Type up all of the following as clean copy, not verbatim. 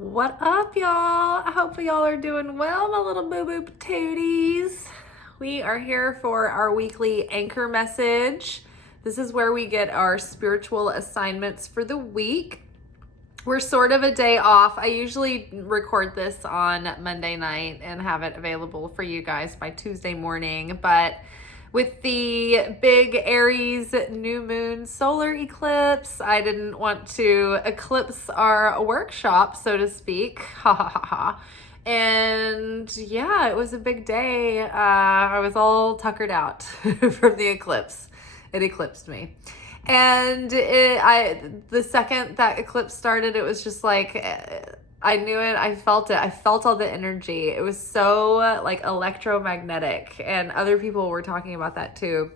What up, y'all? I hope y'all are doing well, my little boo-boo patooties. We are here for our weekly anchor message. This is where we get our spiritual assignments for the week. We're sort of a day off. I usually record this on Monday night and have it available for you guys by Tuesday morning, but with the big Aries new moon solar eclipse, I didn't want to eclipse our workshop, so to speak. Ha ha ha ha. And yeah, it was a big day. I was all tuckered out from the eclipse. It eclipsed me. And the second that eclipse started, it was just like, I knew it. I felt it. I felt all the energy. It was so like electromagnetic, and other people were talking about that too.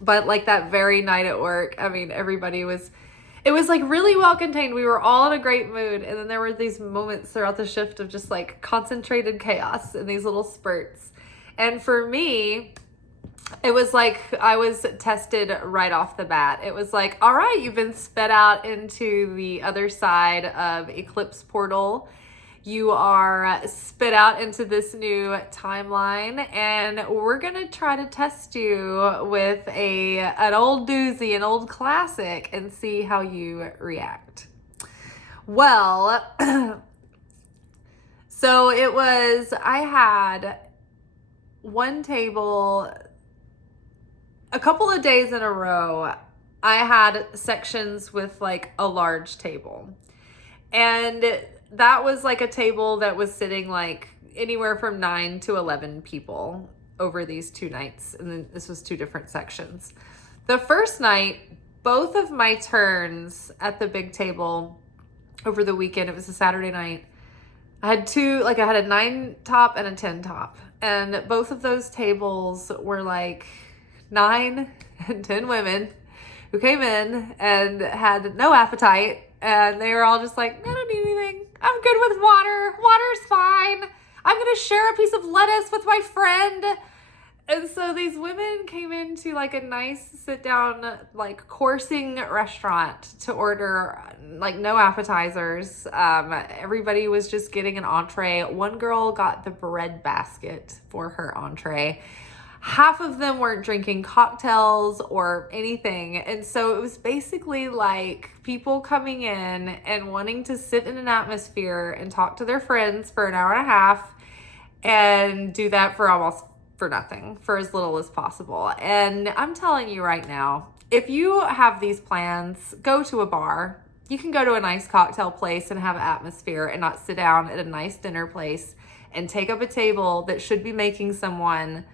But like that very night at work, I mean, it was like really well contained. We were all in a great mood. And then there were these moments throughout the shift of just like concentrated chaos in these little spurts. And for me, it was like I was tested right off the bat. It was like, all right, you've been sped out into the other side of Eclipse Portal. You are spit out into this new timeline, and we're going to try to test you with an old doozy, an old classic, and see how you react. Well, so I had one table. A couple of days in a row, I had sections with like a large table. And that was like a table that was sitting like anywhere from 9 to 11 people over these 2 nights. And then this was 2 different sections. The first night, both of my turns at the big table over the weekend, it was a Saturday night, I had a 9 top and a 10 top. And both of those tables were like 9 and 10 women who came in and had no appetite, and they were all just like, I don't need anything. I'm good with water. Water's fine. I'm going to share a piece of lettuce with my friend. And so these women came into like a nice sit down, like coursing restaurant to order like no appetizers. Everybody was just getting an entree. One girl got the bread basket for her entree. Half of them weren't drinking cocktails or anything. And so it was basically like people coming in and wanting to sit in an atmosphere and talk to their friends for an hour and a half and do that for nothing, for as little as possible. And I'm telling you right now, if you have these plans, go to a bar. You can go to a nice cocktail place and have an atmosphere and not sit down at a nice dinner place and take up a table that should be making someone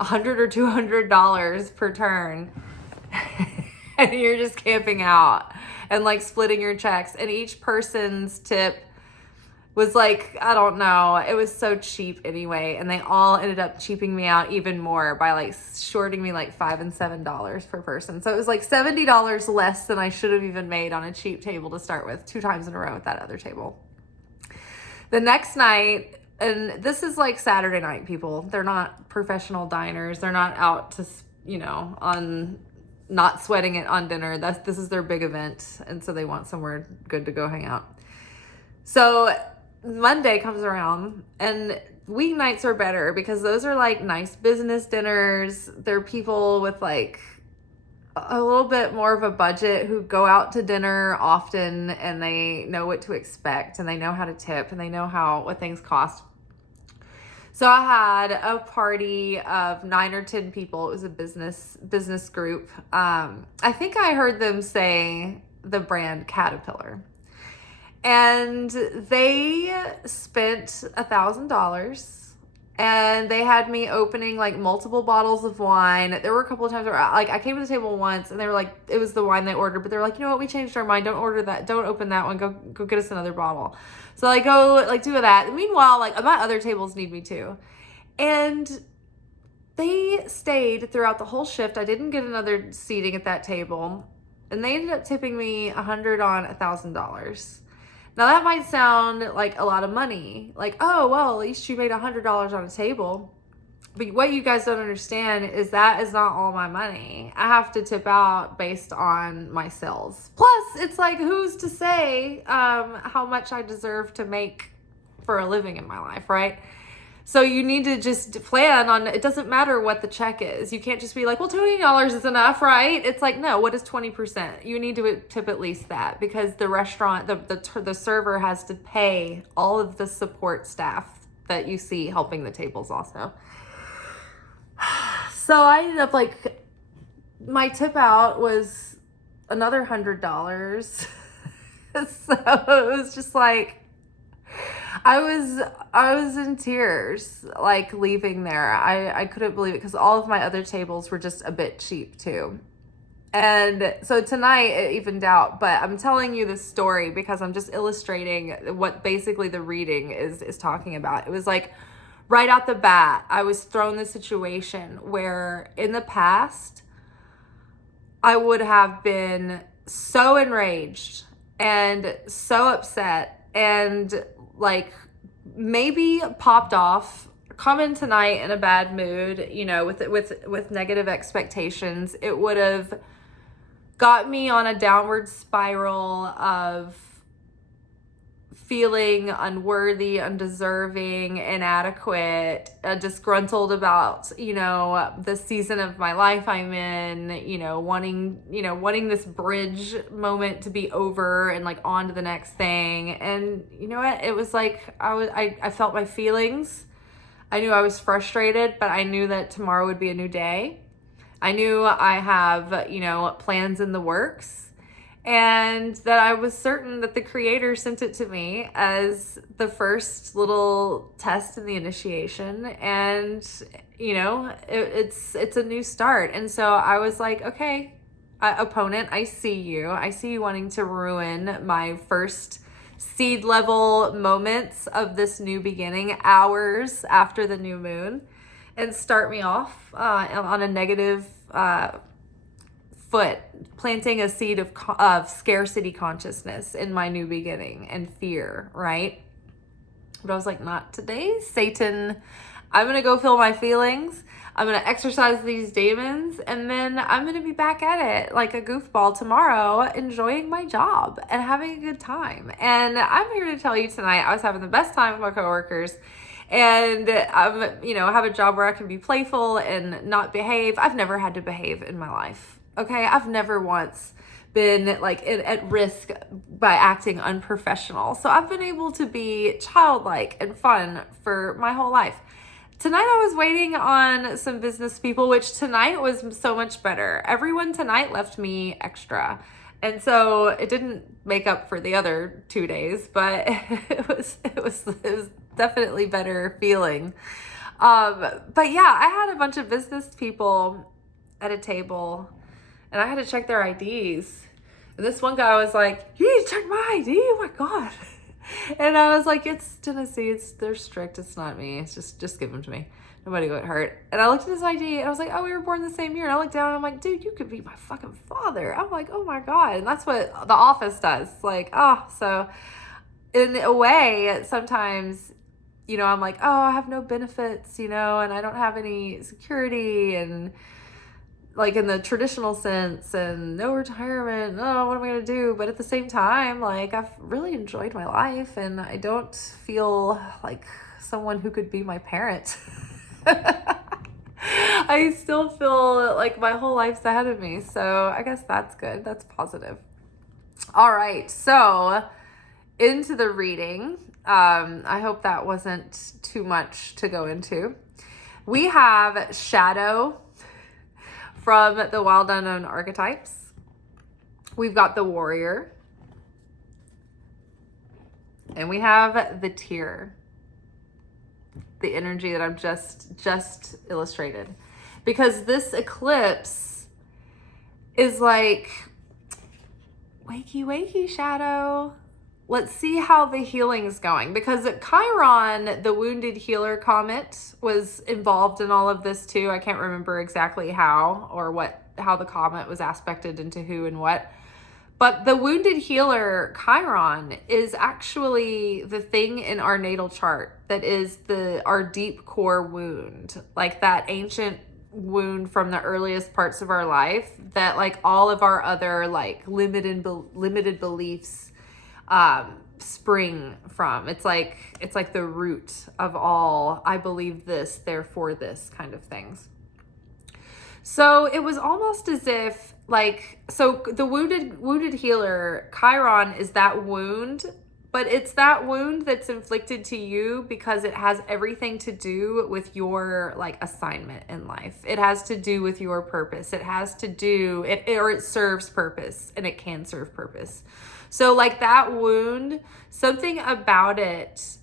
$100 or $200 per turn. And you're just camping out and like splitting your checks. And each person's tip was like, I don't know, it was so cheap anyway. And they all ended up cheaping me out even more by like shorting me like $5 and $7 per person. So it was like $70 less than I should have even made on a cheap table to start with, 2 times in a row at that other table. The next night, and this is like Saturday night people. They're not professional diners. They're not out to, on not sweating it on dinner. This is their big event. And so they want somewhere good to go hang out. So Monday comes around, and weeknights are better because those are like nice business dinners. They're people with like a little bit more of a budget who go out to dinner often, and they know what to expect, and they know how to tip, and they know what things cost. So I had a party of 9 or 10 people. It was a business group. I think I heard them say the brand Caterpillar. And they spent $1,000, and they had me opening like multiple bottles of wine. There were a couple of times where I came to the table once, and they were like, it was the wine they ordered, but they were like, you know what, we changed our mind. Don't order that. Don't open that one. Go get us another bottle. So I go like do that. Meanwhile, like my other tables need me too. And they stayed throughout the whole shift. I didn't get another seating at that table, and they ended up tipping me $100 on $1,000. Now that might sound like a lot of money. Like, oh, well, at least you made $100 on a table. But what you guys don't understand is that is not all my money. I have to tip out based on my sales. Plus, it's like, who's to say how much I deserve to make for a living in my life, right? So you need to just plan on, it doesn't matter what the check is. You can't just be like, well, $20 is enough, right? It's like, no, what is 20%? You need to tip at least that, because the restaurant, the server has to pay all of the support staff that you see helping the tables also. So I ended up like, my tip out was another $100. So it was just like, I was in tears, like leaving there. I couldn't believe it, because all of my other tables were just a bit cheap too. And so tonight it evened out, but I'm telling you this story because I'm just illustrating what basically the reading is talking about. It was like, right out the bat, I was thrown in this situation where in the past, I would have been so enraged and so upset and like maybe popped off, come in tonight in a bad mood, you know, with negative expectations. It would have got me on a downward spiral of feeling unworthy, undeserving, inadequate, disgruntled about, you know, the season of my life I'm in, wanting this bridge moment to be over and like on to the next thing. And you know what? It was like, I felt my feelings. I knew I was frustrated, but I knew that tomorrow would be a new day. I knew I have, plans in the works. And that I was certain that the creator sent it to me as the first little test in the initiation. And, it's a new start. And so I was like, okay, opponent, I see you. I see you wanting to ruin my first seed level moments of this new beginning, hours after the new moon, and start me off on a negative foot, planting a seed of scarcity consciousness in my new beginning and fear, right? But I was like, not today, Satan. I'm going to go feel my feelings. I'm going to exercise these demons, and then I'm going to be back at it like a goofball tomorrow, enjoying my job and having a good time. And I'm here to tell you tonight, I was having the best time with my coworkers. And I'm, have a job where I can be playful and not behave. I've never had to behave in my life. Okay, I've never once been like at risk by acting unprofessional. So I've been able to be childlike and fun for my whole life. Tonight I was waiting on some business people, which tonight was so much better. Everyone tonight left me extra. And so it didn't make up for the other 2 days, but it was definitely better feeling. But yeah, I had a bunch of business people at a table, and I had to check their IDs. And this one guy was like, "You need to check my ID. Oh my God." And I was like, "It's Tennessee. They're strict. It's not me. It's just give them to me. Nobody got hurt." And I looked at his ID and I was like, "Oh, we were born the same year." And I looked down and I'm like, "Dude, you could be my fucking father." I'm like, "Oh my God." And that's what the office does. Like, so in a way, sometimes, I'm like, "Oh, I have no benefits, and I don't have any security, and like in the traditional sense, and no retirement. Oh, what am I going to do?" But at the same time, like, I've really enjoyed my life, and I don't feel like someone who could be my parent. I still feel like my whole life's ahead of me. So I guess that's good. That's positive. All right. So into the reading. I hope that wasn't too much to go into. We have Shadow from the Wild Unknown Archetypes. We've got the Warrior. And we have the Tear. The energy that I've just illustrated. Because this eclipse is like, wakey, wakey, Shadow. Let's see how the healing's going. Because Chiron, the wounded healer comet, was involved in all of this too. I can't remember exactly how or how the comet was aspected into who and what. But the wounded healer Chiron is actually the thing in our natal chart that is our deep core wound, like that ancient wound from the earliest parts of our life that like all of our other like limited beliefs spring from. It's like the root of all I believe this, therefore this kind of things. So it was almost as if so the wounded healer Chiron is that wound, but it's that wound that's inflicted to you because it has everything to do with your like assignment in life. It has to do with your purpose. It has to do or it serves purpose, and it can serve purpose. So like that wound, something about it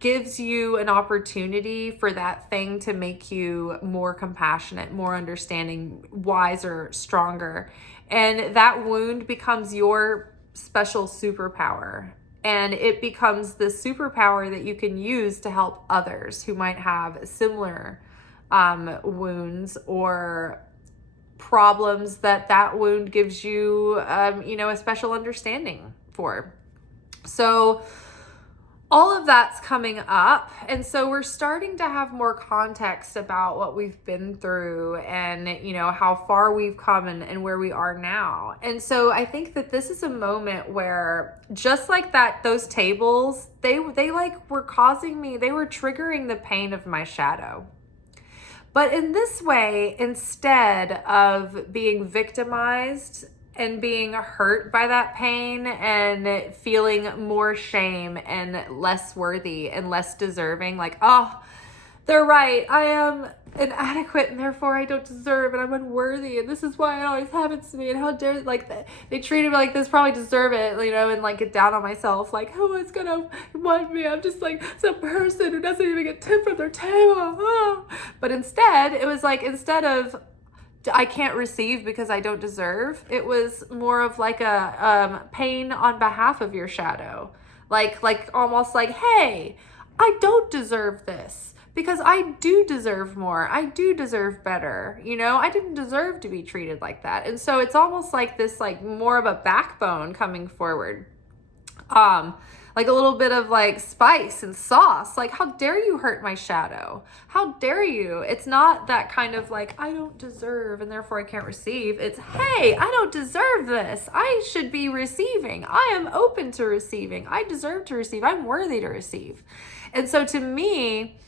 gives you an opportunity for that thing to make you more compassionate, more understanding, wiser, stronger. And that wound becomes your special superpower. And it becomes the superpower that you can use to help others who might have similar wounds or problems that wound gives you, a special understanding for. So all of that's coming up. And so we're starting to have more context about what we've been through and, how far we've come and where we are now. And so I think that this is a moment where just like that, those tables, they like were they were triggering the pain of my shadow. But in this way, instead of being victimized and being hurt by that pain and feeling more shame and less worthy and less deserving, like, oh, they're right, I am inadequate and therefore I don't deserve and I'm unworthy and this is why it always happens to me and how dare, like, they treated me like this, probably deserve it, and like get down on myself, like, who is gonna want me? I'm just like some person who doesn't even get tipped from their table. Oh. But instead, it was like, instead of I can't receive because I don't deserve, it was more of like a pain on behalf of your shadow, like almost like, hey, I don't deserve this because I do deserve more, I do deserve better, I didn't deserve to be treated like that. And so it's almost like this, like more of a backbone coming forward, like a little bit of like spice and sauce. Like, how dare you hurt my shadow? How dare you? It's not that kind of like, I don't deserve and therefore I can't receive. It's, hey, I don't deserve this. I should be receiving. I am open to receiving. I deserve to receive. I'm worthy to receive. And so to me,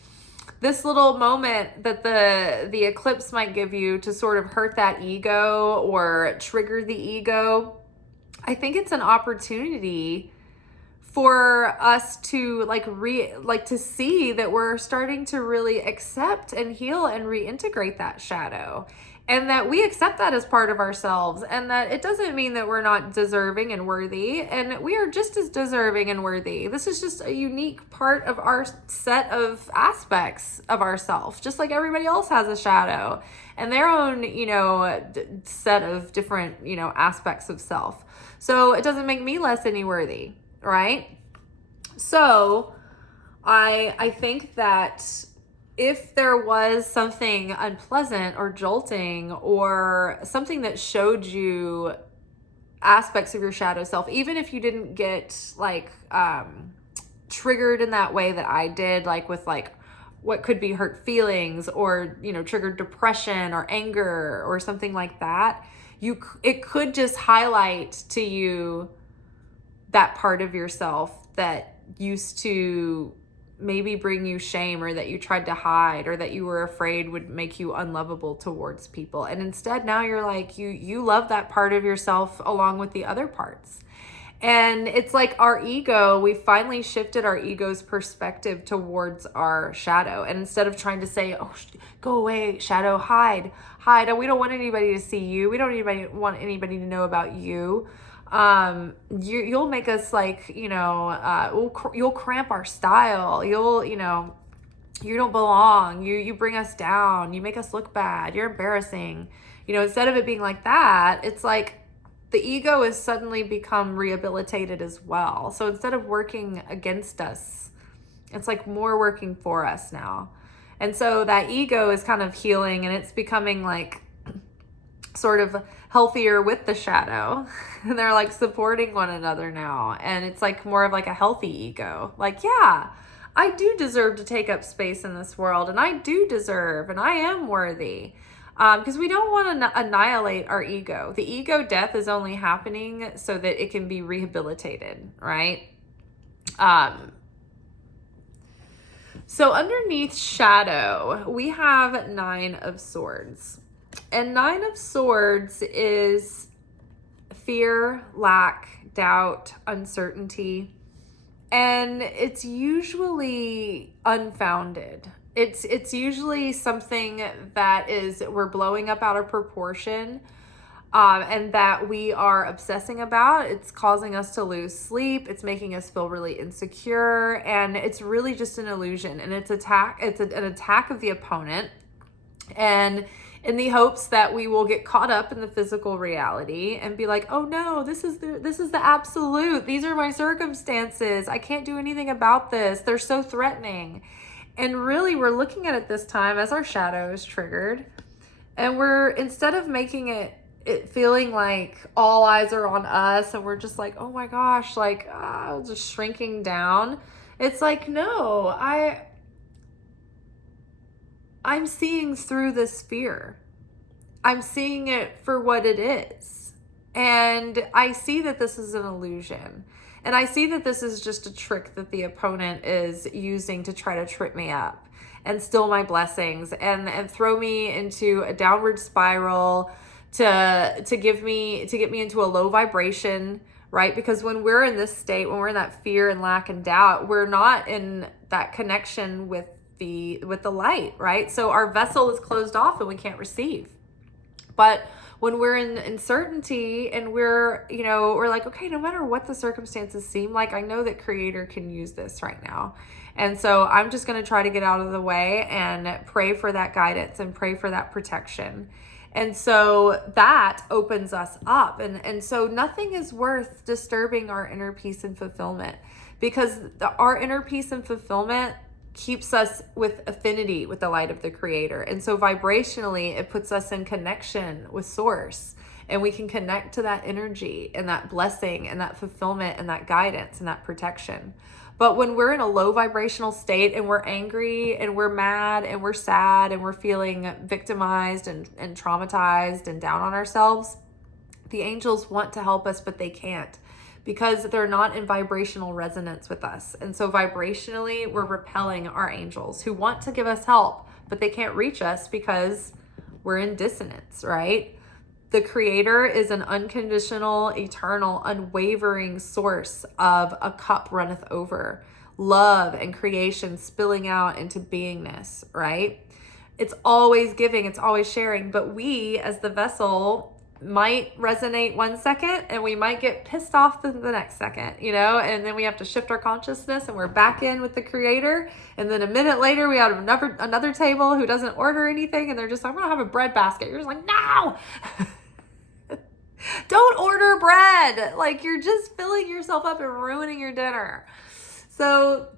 this little moment that the eclipse might give you to sort of hurt that ego or trigger the ego, I think it's an opportunity for us to to see that we're starting to really accept and heal and reintegrate that shadow, and that we accept that as part of ourselves, and that it doesn't mean that we're not deserving and worthy, and we are just as deserving and worthy. This is just a unique part of our set of aspects of ourselves, just like everybody else has a shadow and their own, set of different, aspects of self. So it doesn't make me less any worthy. Right? So I think that if there was something unpleasant or jolting or something that showed you aspects of your shadow self, even if you didn't get triggered in that way that I did, like with like what could be hurt feelings or, triggered depression or anger or something like that, it could just highlight to you that part of yourself that used to maybe bring you shame, or that you tried to hide, or that you were afraid would make you unlovable towards people. And instead now you're like, you love that part of yourself along with the other parts. And it's like our ego, we finally shifted our ego's perspective towards our shadow. And instead of trying to say, oh, go away, shadow, hide, we don't want anybody to see you, we don't want anybody to know about you, you'll make us like, you'll cramp our style. You don't belong. You bring us down. You make us look bad. You're embarrassing. Instead of it being like that, it's like the ego has suddenly become rehabilitated as well. So instead of working against us, it's like more working for us now. And so that ego is kind of healing, and it's becoming like sort of healthier with the shadow. And they're like supporting one another now. And it's like more of like a healthy ego. Like, yeah, I do deserve to take up space in this world, and I do deserve, and I am worthy. Because we don't want to annihilate our ego. The ego death is only happening so that it can be rehabilitated, right? So underneath shadow, we have 9 of Swords. And 9 of Swords is fear, lack, doubt, uncertainty. And it's usually unfounded. It's usually something that is, we're blowing up out of proportion, and that we are obsessing about. It's causing us to lose sleep. It's making us feel really insecure, and it's really just an illusion. And it's an attack of the opponent, and in the hopes that we will get caught up in the physical reality and be like, oh no, this is the absolute. These are my circumstances. I can't do anything about this. They're so threatening. And really, we're looking at it this time as our shadow is triggered. And we're, instead of making it feeling like all eyes are on us and we're just like, oh my gosh, like, just shrinking down. It's like, no, I'm seeing through this fear. I'm seeing it for what it is. And I see that this is an illusion. And I see that this is just a trick that the opponent is using to try to trip me up and steal my blessings and throw me into a downward spiral to get me into a low vibration, right? Because when we're in this state, when we're in that fear and lack and doubt, we're not in that connection with the light, right? So our vessel is closed off and we can't receive. But when we're in uncertainty and we're like, okay, no matter what the circumstances seem like, I know that Creator can use this right now. And so I'm just going to try to get out of the way and pray for that guidance and pray for that protection. And so that opens us up. And so nothing is worth disturbing our inner peace and fulfillment, because our inner peace and fulfillment keeps us with affinity with the light of the Creator. And so vibrationally, it puts us in connection with Source, and we can connect to that energy and that blessing and that fulfillment and that guidance and that protection. But when we're in a low vibrational state and we're angry and we're mad and we're sad and we're feeling victimized and traumatized and down on ourselves, the angels want to help us, but they can't, because they're not in vibrational resonance with us. And so vibrationally, we're repelling our angels who want to give us help, but they can't reach us because we're in dissonance, right? The Creator is an unconditional, eternal, unwavering source of a cup runneth over, love and creation spilling out into beingness, right? It's always giving, it's always sharing, but we as the vessel might resonate 1 second and we might get pissed off the next second, and then we have to shift our consciousness and we're back in with the Creator. And then a minute later, we have another table who doesn't order anything and they're just like, I'm gonna have a bread basket. You're just like, no! Don't order bread. Like, you're just filling yourself up and ruining your dinner. So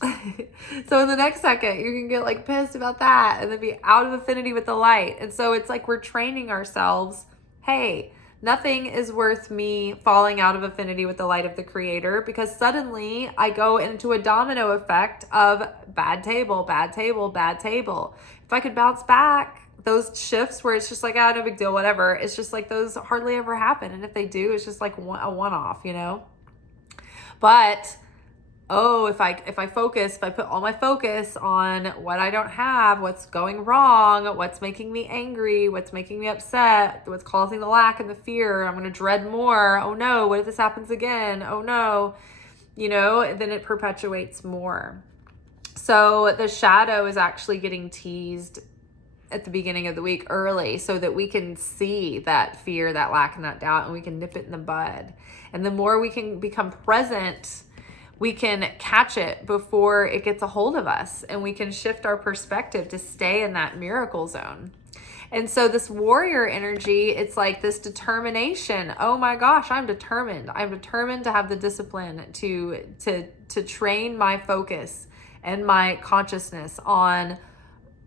in the next second, you can get like pissed about that and then be out of affinity with the light. And so it's like we're training ourselves. Hey, nothing is worth me falling out of affinity with the light of the Creator, because suddenly I go into a domino effect of bad table, bad table, bad table. If I could bounce back, those shifts where it's just like, no big deal, whatever. It's just like those hardly ever happen. And if they do, it's just like a one-off, But if I put all my focus on what I don't have, what's going wrong, what's making me angry, what's making me upset, what's causing the lack and the fear, I'm going to dread more. Oh no, what if this happens again? Oh no, then it perpetuates more. So the shadow is actually getting teased at the beginning of the week early so that we can see that fear, that lack, and that doubt, and we can nip it in the bud. And the more we can become present, we can catch it before it gets a hold of us, and we can shift our perspective to stay in that miracle zone. And so this warrior energy, it's like this determination. Oh my gosh, I'm determined. I'm determined to have the discipline to train my focus and my consciousness on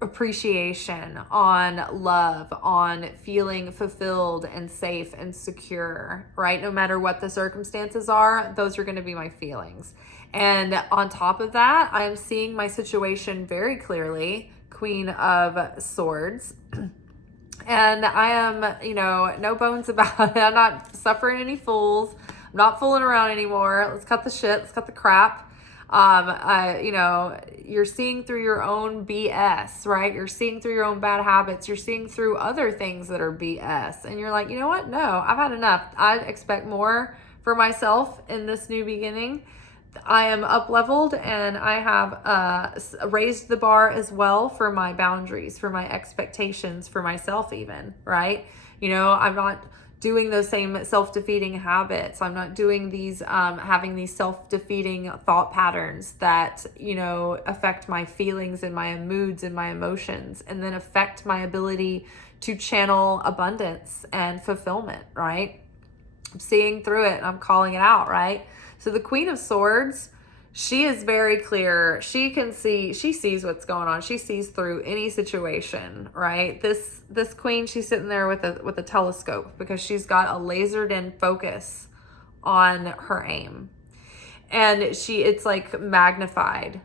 appreciation, on love, on feeling fulfilled and safe and secure, right? No matter what the circumstances are, those are going to be my feelings. And on top of that, I'm seeing my situation very clearly, Queen of Swords. And I am, no bones about it. I'm not suffering any fools. I'm not fooling around anymore. Let's cut the shit. Let's cut the crap. You're seeing through your own BS, right? You're seeing through your own bad habits. You're seeing through other things that are BS. And you're like, you know what? No, I've had enough. I expect more for myself in this new beginning. I am up leveled, and I have raised the bar as well for my boundaries, for my expectations, for myself even, right? I'm not doing those same self-defeating habits. I'm not doing these, having these self-defeating thought patterns that, affect my feelings and my moods and my emotions, and then affect my ability to channel abundance and fulfillment, right? I'm seeing through it and I'm calling it out, right? So the Queen of Swords, she is very clear. She sees what's going on. She sees through any situation, right? This queen, she's sitting there with a telescope because she's got a lasered in focus on her aim. And it's like magnified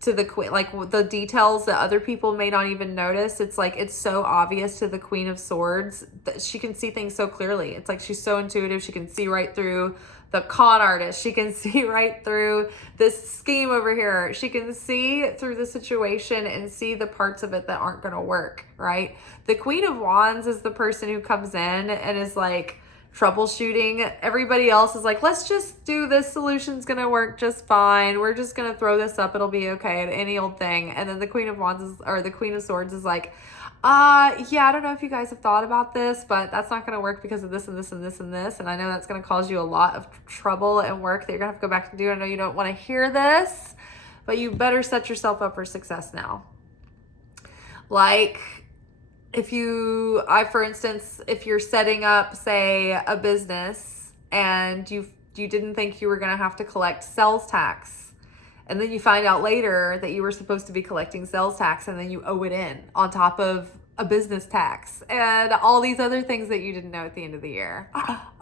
to the queen, like the details that other people may not even notice. It's like, it's so obvious to the Queen of Swords that she can see things so clearly. It's like, she's so intuitive. She can see right through the con artist. She can see right through this scheme over here. She can see through the situation and see the parts of it that aren't going to work, right? The Queen of Wands is the person who comes in and is like troubleshooting. Everybody else is like, let's just do this. Solution's going to work just fine. We're just going to throw this up. It'll be okay. Any old thing. And then the Queen of Wands or the Queen of Swords is like, yeah, I don't know if you guys have thought about this, but that's not going to work because of this and this and this and this. And I know that's going to cause you a lot of trouble and work that you're going to have to go back and do. I know you don't want to hear this, but you better set yourself up for success now. Like, for instance, if you're setting up, say, a business and you didn't think you were going to have to collect sales tax, and then you find out later that you were supposed to be collecting sales tax, and then you owe it in on top of a business tax and all these other things that you didn't know at the end of the year.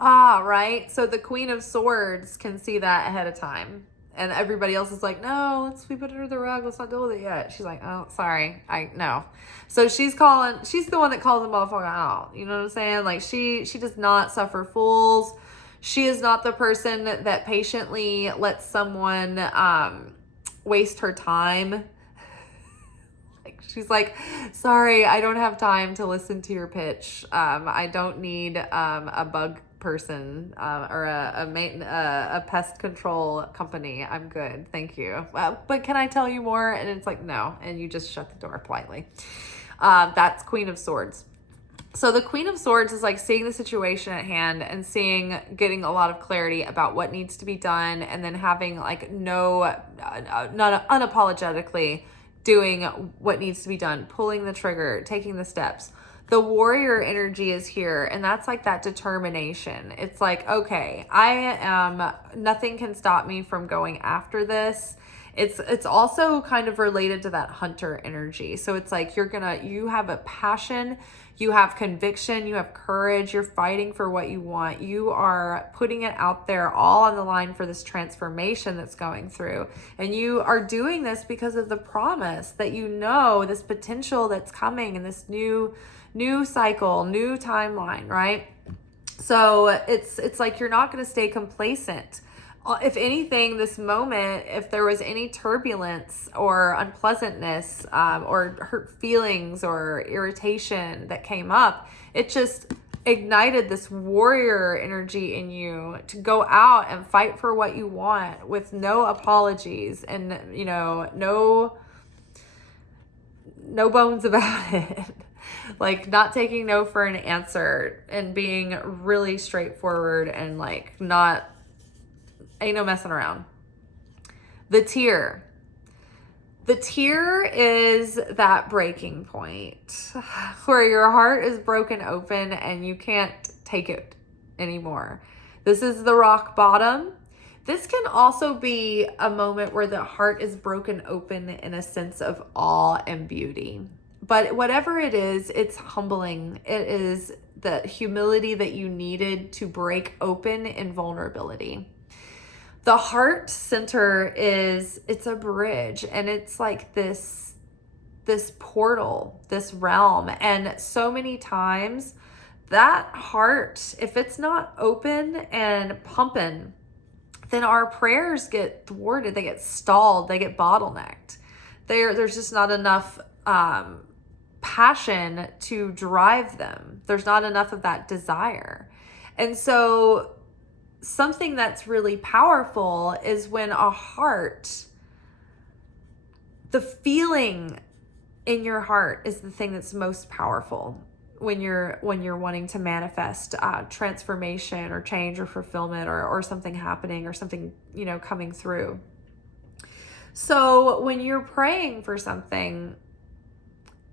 Right? So the Queen of Swords can see that ahead of time. And everybody else is like, no, let's sweep it under the rug. Let's not deal with it yet. She's like, oh, sorry. No. So she's the one that calls the motherfucker out. You know what I'm saying? Like she does not suffer fools. She is not the person that patiently lets someone waste her time. Like she's like, sorry, I don't have time to listen to your pitch. I don't need a bug person or a pest control company. I'm good, thank you. But can I tell you more? And it's like, no, and you just shut the door politely. That's Queen of Swords. So the Queen of Swords is like seeing the situation at hand and getting a lot of clarity about what needs to be done, and then having like not unapologetically doing what needs to be done, pulling the trigger, taking the steps. The warrior energy is here, and that's like that determination. It's like, okay, nothing can stop me from going after this. It's also kind of related to that hunter energy. So it's like you have a passion, you have conviction, you have courage, you're fighting for what you want. You are putting it out there all on the line for this transformation that's going through. And you are doing this because of the promise that this potential that's coming in this new cycle, new timeline, right? So it's like you're not going to stay complacent. If anything, this moment, if there was any turbulence or unpleasantness or hurt feelings or irritation that came up, it just ignited this warrior energy in you to go out and fight for what you want with no apologies and, no bones about it. Like not taking no for an answer and being really straightforward and like ain't no messing around. The tear is that breaking point where your heart is broken open and you can't take it anymore. This is the rock bottom. This can also be a moment where the heart is broken open in a sense of awe and beauty. But whatever it is, it's humbling. It is the humility that you needed to break open in vulnerability. The heart center it's a bridge, and it's like this portal, this realm. And so many times that heart, if it's not open and pumping, then our prayers get thwarted, they get stalled, they get bottlenecked. There's just not enough passion to drive them. There's not enough of that desire. And so something that's really powerful is when a heart, the feeling in your heart is the thing that's most powerful when you're wanting to manifest transformation or change or fulfillment or something happening or something, coming through. So when you're praying for something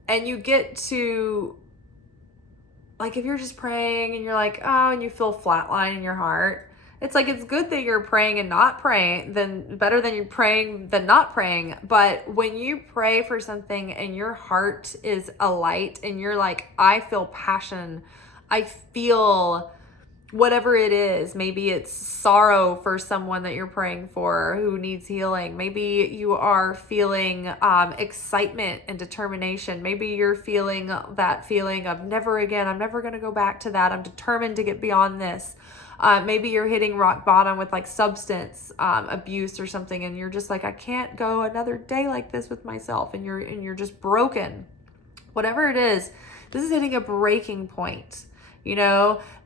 and you get to, like, if you're just praying and you're like, oh, and you feel flatline in your heart, it's like, it's good that you're praying and not praying, then better than you praying than not praying. But when you pray for something and your heart is alight and you're like, I feel passion, I feel whatever it is, maybe it's sorrow for someone that you're praying for who needs healing. Maybe you are feeling excitement and determination. Maybe you're feeling that feeling of never again, I'm never going to go back to that. I'm determined to get beyond this. Maybe you're hitting rock bottom with like substance abuse or something, and you're just like, I can't go another day like this with myself, and you're just broken. Whatever it is, this is hitting a breaking point.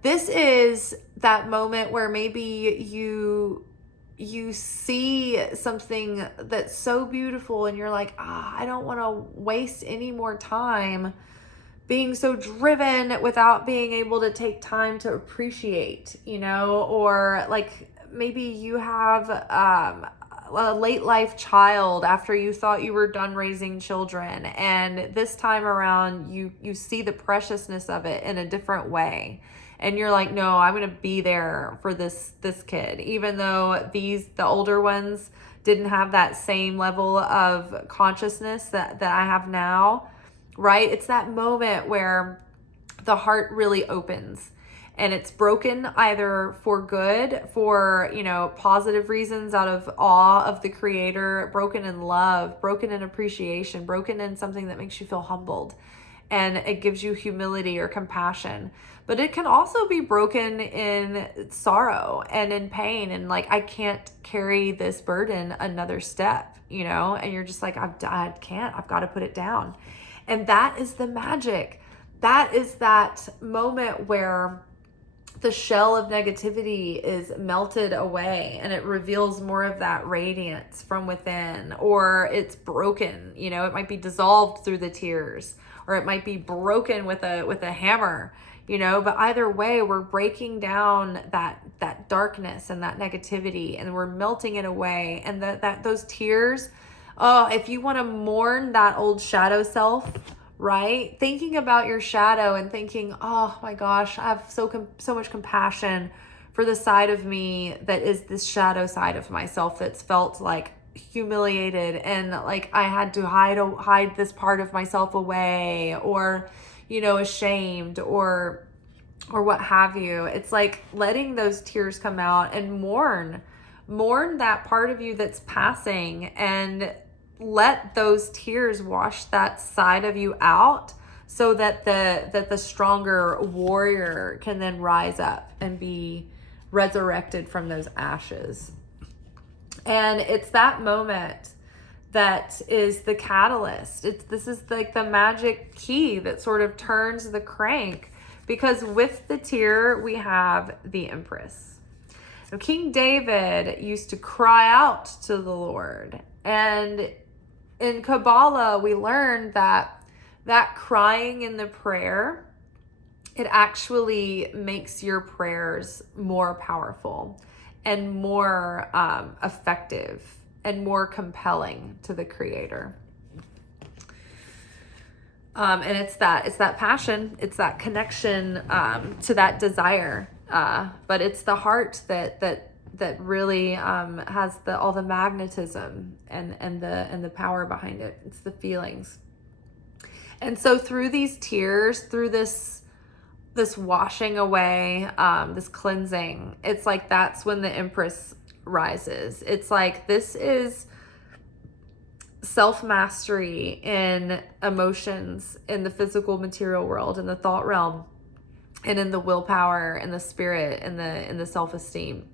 This is that moment where maybe you see something that's so beautiful and you're like, I don't want to waste any more time being so driven without being able to take time to appreciate, or like maybe you have a late life child after you thought you were done raising children, and this time around you see the preciousness of it in a different way, and you're like, no, I'm going to be there for this kid, even though the older ones didn't have that same level of consciousness that I have now. Right? It's that moment where the heart really opens, and it's broken either for good, for, positive reasons out of awe of the creator, broken in love, broken in appreciation, broken in something that makes you feel humbled, and it gives you humility or compassion. But it can also be broken in sorrow and in pain, and like, I can't carry this burden another step, and you're just like, I've got to put it down. And that is the magic. That is that moment where the shell of negativity is melted away and it reveals more of that radiance from within, or it's broken. It might be dissolved through the tears, or it might be broken with a hammer, but either way, we're breaking down that darkness and that negativity, and we're melting it away. And that those tears, oh, if you want to mourn that old shadow self, right? Thinking about your shadow and thinking, oh my gosh, I have so much compassion for the side of me that is this shadow side of myself that's felt like humiliated and like I had to hide this part of myself away, or, ashamed, or what have you. It's like letting those tears come out and mourn that part of you that's passing, and let those tears wash that side of you out, so that the stronger warrior can then rise up and be resurrected from those ashes. And it's that moment that is the catalyst. This is like the magic key that sort of turns the crank, because with the tear we have the Empress. So King David used to cry out to the Lord, and in Kabbalah, we learned that crying in the prayer, it actually makes your prayers more powerful and more effective and more compelling to the Creator. And it's that passion, it's that connection to that desire, but it's the heart that really has all the magnetism and the power behind it. It's the feelings. And so through these tears, through this washing away, this cleansing, it's like that's when the Empress rises. It's like this is self-mastery in emotions, in the physical material world, in the thought realm, and in the willpower, and the spirit, and the self-esteem.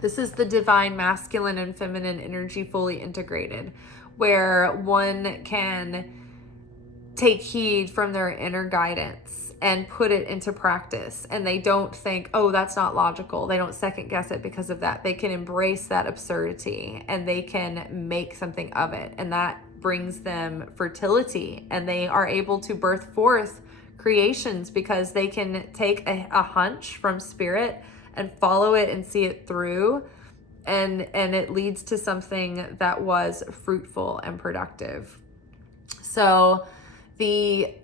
This is the divine masculine and feminine energy fully integrated, where one can take heed from their inner guidance and put it into practice. And they don't think, oh, that's not logical. They don't second guess it because of that. They can embrace that absurdity and they can make something of it. And that brings them fertility, and they are able to birth forth creations because they can take a hunch from spirit and follow it and see it through. And it leads to something that was fruitful and productive. So the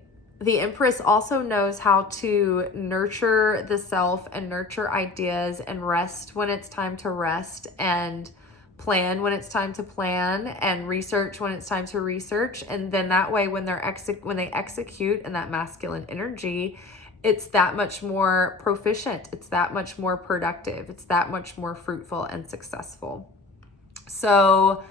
Empress also knows how to nurture the self and nurture ideas and rest when it's time to rest, and plan when it's time to plan, and research when it's time to research. And then that way, when they execute in that masculine energy, it's that much more proficient. It's that much more productive. It's that much more fruitful and successful. So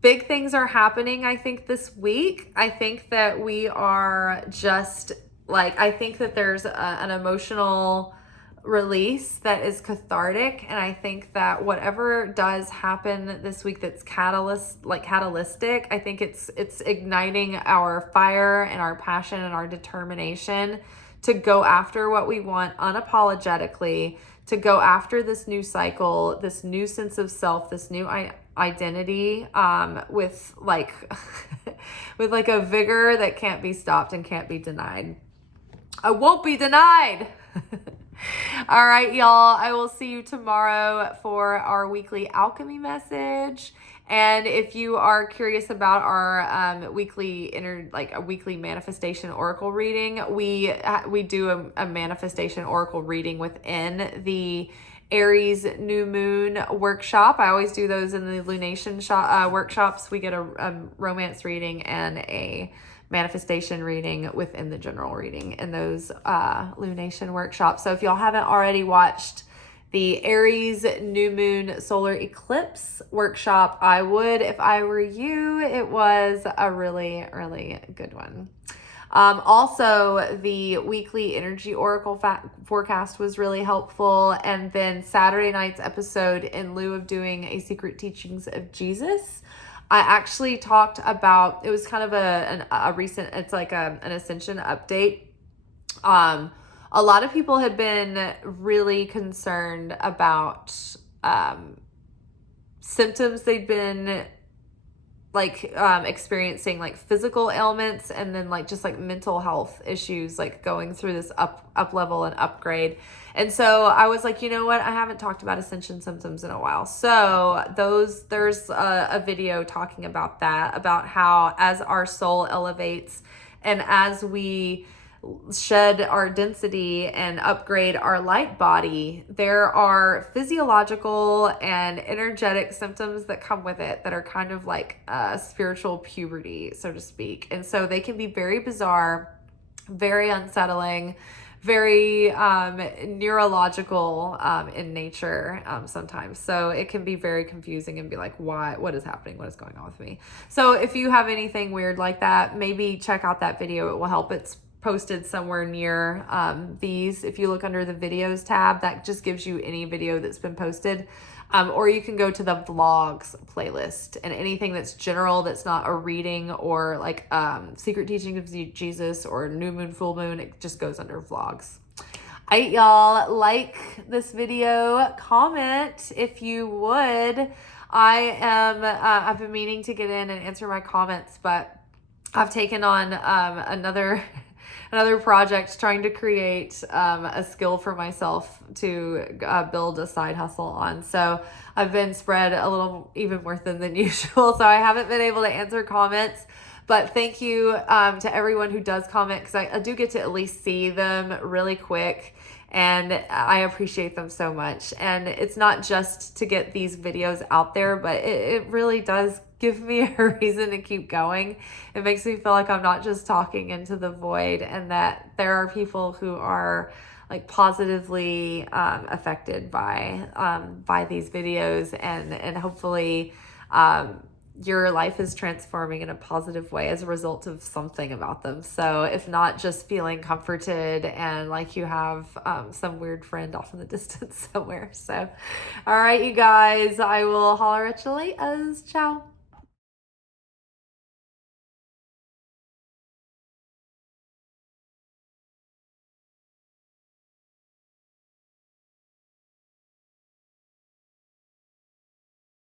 big things are happening, I think, this week. I think that we are just like, I think that there's an emotional release that is cathartic. And I think that whatever does happen this week that's catalytic, I think it's igniting our fire and our passion and our determination to go after what we want unapologetically, to go after this new cycle, this new sense of self, this new identity, with like with like a vigor that can't be stopped and can't be denied. I won't be denied. All right, y'all. I will see you tomorrow for our weekly alchemy message. And if you are curious about our weekly manifestation oracle reading, we do a manifestation oracle reading within the Aries new moon workshop. I always do those in the lunation workshops. We get a romance reading and a manifestation reading within the general reading in those lunation workshops. So if y'all haven't already watched the Aries new moon solar eclipse workshop, I would if I were you. It was a really, really good one. Also, the weekly energy oracle forecast was really helpful. And then Saturday night's episode, in lieu of doing a secret teachings of Jesus, I actually talked about, it was kind of a recent, it's like an ascension update. A lot of people had been really concerned about symptoms they'd been experiencing, like physical ailments, and then just mental health issues, like going through this up level and upgrade. And so I was like, you know what? I haven't talked about ascension symptoms in a while. So there's a video talking about that, about how as our soul elevates and as we shed our density and upgrade our light body, there are physiological and energetic symptoms that come with it that are kind of like spiritual puberty, so to speak. And so they can be very bizarre, very unsettling, very neurological in nature sometimes. So it can be very confusing and be like, what is happening? What is going on with me? So if you have anything weird like that, maybe check out that video. It will help. It's posted somewhere near these. If you look under the videos tab, that just gives you any video that's been posted. Or you can go to the vlogs playlist, and anything that's general, that's not a reading or like secret teaching of Jesus or new moon, full moon, it just goes under vlogs. All right, y'all, like this video, comment if you would. I've been meaning to get in and answer my comments, but I've taken on another project, trying to create a skill for myself to build a side hustle on. So I've been spread a little even more thin than usual. So I haven't been able to answer comments, but thank you to everyone who does comment, because I do get to at least see them really quick. And I appreciate them so much. And it's not just to get these videos out there, but it really does give me a reason to keep going. It makes me feel like I'm not just talking into the void, and that there are people who are like positively affected by these videos, and hopefully your life is transforming in a positive way as a result of something about them. So if not just feeling comforted and like you have some weird friend off in the distance somewhere. So, all right, you guys, I will holler at you later. Ciao.